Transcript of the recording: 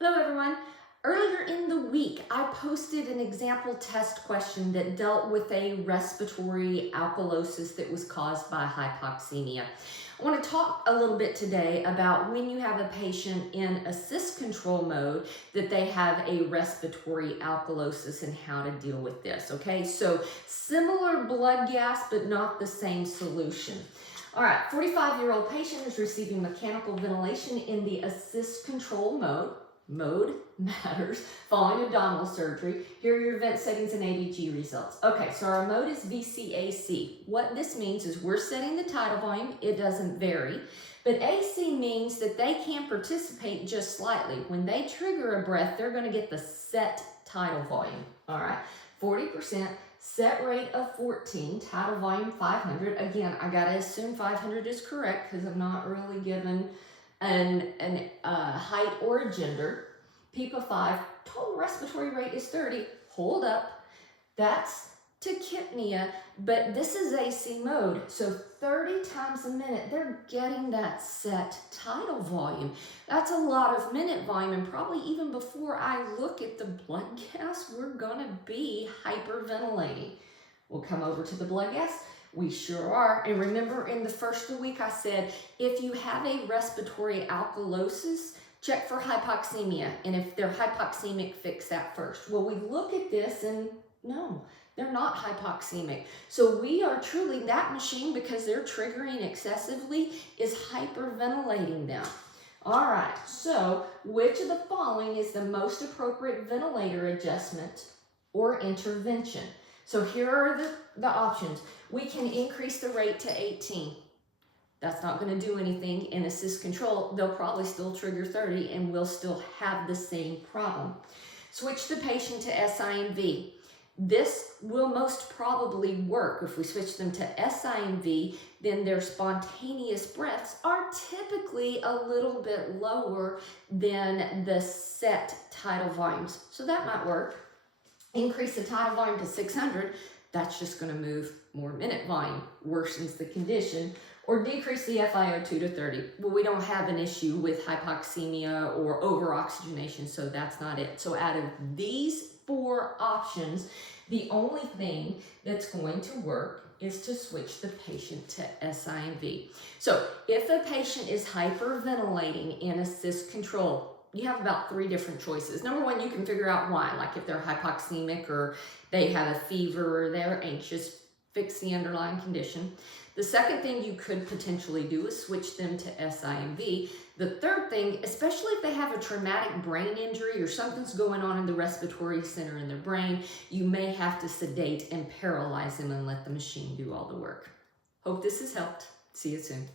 Hello everyone. Earlier in the week, I posted an example test question that dealt with a respiratory alkalosis that was caused by hypoxemia. I want to talk a little bit today about when you have a patient in assist control mode that they have a respiratory alkalosis and how to deal with this, okay? So similar blood gas, but not the same solution. All right, 45-year-old patient is receiving mechanical ventilation in the assist control mode. Mode matters following abdominal surgery. Here are your vent settings and ABG results. Okay, so our mode is VCAC. What this means is we're setting the tidal volume. It doesn't vary. But AC means that they can participate just slightly. When they trigger a breath, they're going to get the set tidal volume. All right, 40%. Set rate of 14, tidal volume 500. Again, I gotta assume 500 is correct because I'm not really given an height or a gender. Peep of 5, total respiratory rate is 30. Hold up, that's tachypnea, but this is AC mode, so 30 times a minute, they're getting that set tidal volume. That's a lot of minute volume, and probably even before I look at the blood gas, we're gonna be hyperventilating. We'll come over to the blood gas. We sure are. And remember, in the first of the week, I said, if you have a respiratory alkalosis, check for hypoxemia. And if they're hypoxemic, fix that first. Well, we look at this and no, they're not hypoxemic. So we are truly, that machine, because they're triggering excessively, is hyperventilating them. All right, so which of the following is the most appropriate ventilator adjustment or intervention? So here are the options. We can increase the rate to 18. That's not going to do anything in assist control. They'll probably still trigger 30 and we'll still have the same problem. Switch the patient to SIMV. This will most probably work. If we switch them to SIMV, then their spontaneous breaths are typically a little bit lower than the set tidal volumes. So that might work. Increase the tidal volume to 600. That's just going to move more minute volume, worsens the condition, or decrease the FiO2 to 30. Well, we don't have an issue with hypoxemia or over-oxygenation, so that's not it. So out of these 4 options, the only thing that's going to work is to switch the patient to SIMV. So if a patient is hyperventilating in assist control, you have about 3 different choices. Number 1, you can figure out why, like if they're hypoxemic or they have a fever or they're anxious, fix the underlying condition. The second thing you could potentially do is switch them to SIMV. The third thing, especially if they have a traumatic brain injury or something's going on in the respiratory center in their brain, you may have to sedate and paralyze them and let the machine do all the work. Hope this has helped. See you soon.